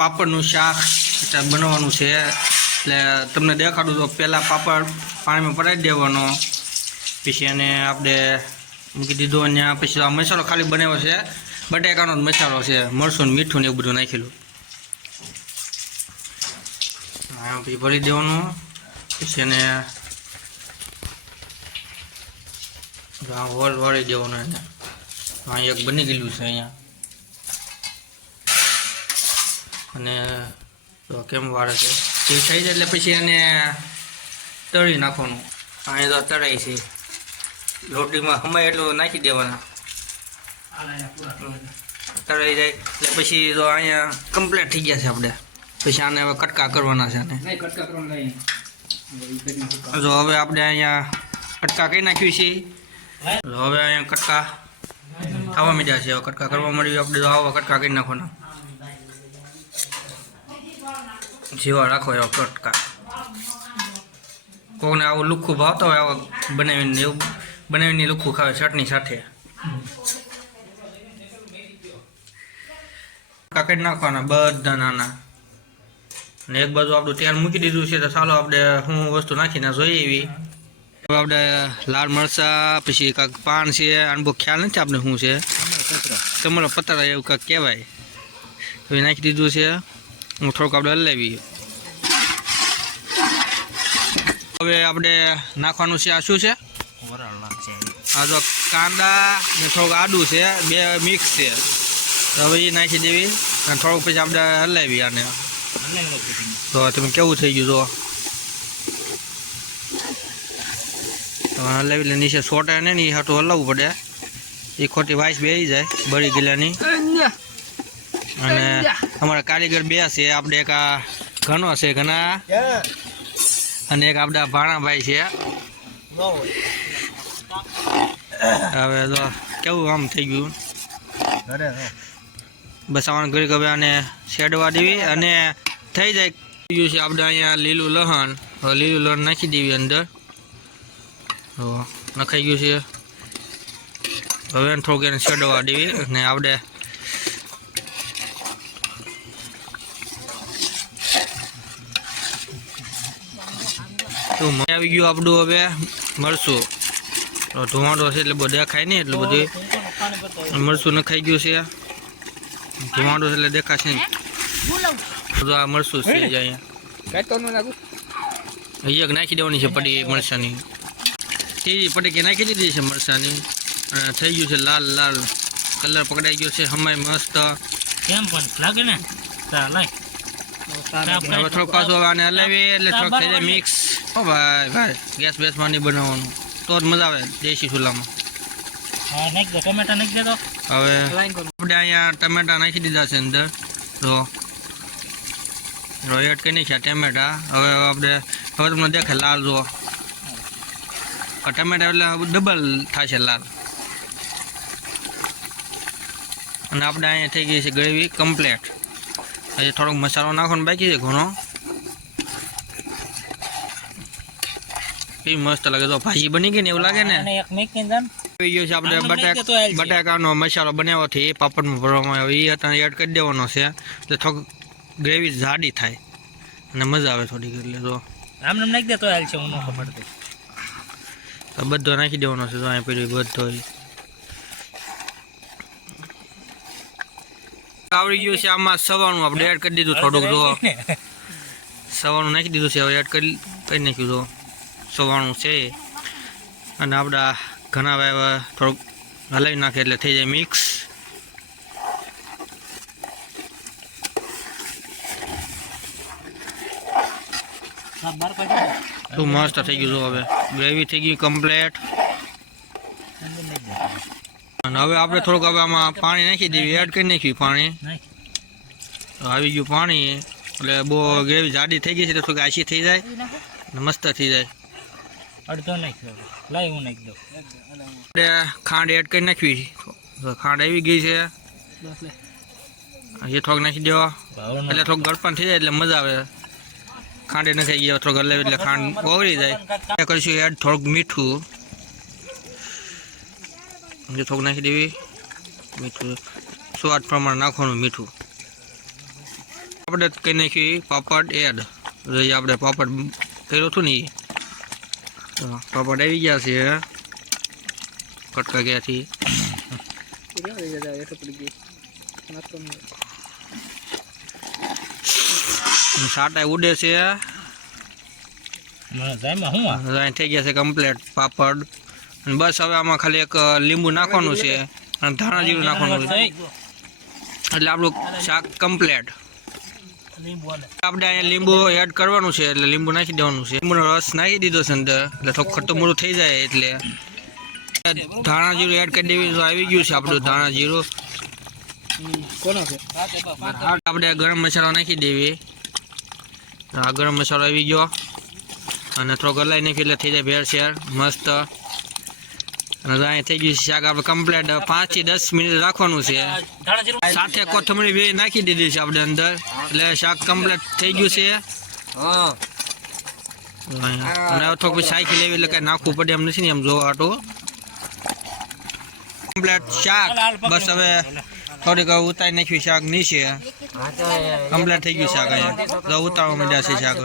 પાપડનું શાક બનાવવાનું છે. એટલે તમને દેખાડું તો પહેલાં પાપડ પાણીમાં પડાવી દેવાનો. પછી એને આપણે મૂકી દીધો અને પછી આ મસાલો ખાલી બનાવ્યો છે. બટેકાનો જ મસાલો છે. મરસું મીઠું ને એવું બધું નાખેલું. પછી ભરી દેવાનું. પછી એને હોલ વાળી દેવાનો એને. હા એક બની ગયેલું છે અહીંયા. અને તો કેમ વાળે છે? તે થઈ જાય એટલે પછી એને તળી નાખવાનું. અહીંયા તો તળાય છે. રોટલીમાં સમય એટલું નાખી દેવાના. તળાઈ જાય એટલે પછી તો અહીંયા કમ્પ્લીટ થઈ ગયા છે આપણે. પછી આને હવે કટકા કરવાના છે આને. જો હવે આપણે અહીંયા કટકા કરી નાખ્યું છે. હવે અહીંયા કટકા થવા માંડ્યા છે. હવે કટકા કરવા મળ્યું આપણે તો આવા કટકા કરી નાખવાના. જેવા રાખો એવા કટકા. કોઈને આવું લુખ્ખું ભાવતો હોય આવા બનાવીને એવું બનાવીને લુખ્ખું ખાવે ચટણી સાથે. કાકડી નાખવાના બધા નાના. અને એક બાજુ આપણું તેલ મૂકી દીધું છે તો ચાલો આપણે હું વસ્તુ નાખીને જોઈએ એવી હવે આપણે લાલ મરચાં પછી કાંક પાન છે આને બહુ ખ્યાલ નથી આપણે શું છે. તમારો પતરા. એવું કાંક કહેવાય. તો નાખી દીધું છે. હું થોડુંક આપણે હલાવી હવે આપણે નાખવાનું છે આ શું છે? આ જો કાંદા ને થોડુંક આદું છે બે મિક્સ છે. તો હવે એ નાખી દેવી અને થોડુંક પછી આપણે હલાવી આને તો તમે કેવું થઈ ગયું જો તો હલાવી એટલે નીચે સોટા ને એ હાટું હલાવવું પડે. એ ખોટી વાઇસ બેસી જાય બળી ગયેલાની અને અમારા કારીગર બે છે. આપણે એક આ ઘણો છે ઘણા અને એક આપણા ભાણાભાઈ છે. હવે તો કેવું આમ થઈ ગયું? બસ અમારા ઘડી હવે આને શેડવા દેવી અને થઈ જાય. ગયું છે આપણે અહીંયા લીલું લહણ. લીલું લહણ નાખી દેવી અંદર. નખાઈ ગયું છે. હવે થોડુંક એને શેડવા દેવી અને આપણે તો મને આવી ગયું આપણું હવે મરસું. તો ધુમાડો છે એટલે બધા ખાય નહીં એટલું બધું મરસું નખાઈ ગયું છે. ધુમાડો છે એટલે દેખાશે નહીં. તો આ મરસું છે અહીંયા. એક નાખી દેવાની છે પડી મરસાની. તેજી પડી નાખી દીધી છે મરસાની. થઈ ગયું છે લાલ લાલ કલર પકડાઈ ગયો છે હમાય મસ્ત. કેમ પણ લાગે ને? હવે પાછું આને હલાવી એટલે થોડોક થઈ જાય મિક્સ. ઓ ભાઈ ભાઈ ગેસ બેસમાં નહીં બનાવવાનું. તો જ મજા આવે દેશી ચૂલામાં. ટમેટા નાખ હવે આપણે અહીંયા ટમેટા નાખી દીધા છે અંદર. તો એડ નહીં છે ટમેટા. હવે આપણે હવે તમને દેખે લાલ જુઓ ટમેટા એટલે ડબલ થશે લાલ. અને આપણે અહીંયા થઈ ગઈ છે ગ્રેવી કમ્પ્લેટ. હજી થોડોક મસાલો નાખવાનો બાકી છે ઘણો. એ મસ્ત લાગે તો ભાજી બની ગઈ ને એવું લાગે ને? એક આવી ગયો છે આપણે બટાકા. બટાકાનો મસાલો બનાવ્યો છે. એ પાપડમાં ભરવામાં આવ્યો. એ અત્યારે એડ કરી દેવાનો છે. એટલે થોડુંક ગ્રેવી જાડી થાય. અને મજા આવે થોડીક એટલે તો. આમ નામ નાખી દે તો હાલ છે હું ન ખબર પડતી આ બધો નાખી દેવાનો છે. તો અહીંયા પેલી બધો આવડી ગયું છે. આમાં સવાનું આપણે એડ કરી દીધું થોડુંક જો. સવાનું નાખી દીધું છે. હવે એડ કરી કરી નાખ્યું તો સવાણું છે. અને આપણા ઘણા એવા થોડુંક હલાવી નાખે એટલે થઈ જાય મિક્સ. તો મસ્ત થઈ ગયું હવે. ગ્રેવી થઈ ગઈ કમ્પ્લેટ. અને હવે આપણે થોડુંક હવે આમાં પાણી નાખી દેવી. એડ કરી નાખ્યું પાણી. આવી ગયું પાણી. એટલે બહુ ગ્રેવી જાડી થઈ ગઈ છે તો થોડીક આછી થઈ જાય. મસ્ત થઈ જાય. અડધો નાખ્યો લાઈ હું નાખી દઉં. આપણે ખાંડ એડ કરી નાખવી ખાંડ આવી ગઈ છે. એ થોડુંક નાખી દેવા. એટલે થોડુંક ગળપણ થઈ જાય એટલે મજા આવે. ખાંડ એડ નાખી ગયા થોડુંક ગળે એટલે ખાંડ ઓગળી જાય. એ કરીશું એડ થોડુંક મીઠું. જે થોક નાખી દેવી. મીઠું. સ્વાદ પ્રમાણે નાખવાનું મીઠું. આપણે કઈ નાખી પાપડ એડ આપણે પાપડ કર્યો હતું ને ઈ. પાપડ આવી ગયા છે. કટકા ગયાથી સાટા ઉડે છે. થઈ ગયા છે કમ્પ્લેટ પાપડ. અને બસ હવે આમાં ખાલી એક લીંબુ નાખવાનું છે. અને ધાણા જીરું નાખવાનું છે. એટલે આપણું શાક કમ્પ્લેટ આપણે અહીંયા લીંબુ એડ કરવાનું છે એટલે લીંબુ નાખી દેવાનું છે. લીંબુનો રસ નાખી દીધો છે અંદર. એટલે થોડું ખટ્ટું મોડું થઈ જાય એટલે. ધાણા જીરું એડ કરી દેવી તો આવી ગયું છે આપણું ધાણા જીરું. આપણે ગરમ મસાલો નાખી દેવી. આ ગરમ મસાલો આવી ગયો. અને થોડો ગલાઈ નાખી એટલે થઈ જાય ભેળ શેર મસ્ત. અને અહીં થઈ ગયું શાક આપણે કમ્પ્લેટ પાંચથી દસ મિનિટ રાખવાનું છે. સાથે કોથમરી બે નાખી દીધી છે આપણે અંદર. એટલે શાક કમ્પ્લીટ થઈ ગયું છે. અને થોડું સાયકલ લેવી એટલે કઈ નાખવું પડે એમ નથી ને એમ જોવા હાટું. કમ્પ્લીટ શાક. બસ હવે થોડીક ઉતારી નાખ્યું શાક નીચે કમ્પ્લીટ થઈ ગયું શાક અહીંયા. ઉતારવા માંડ્યા છે શાક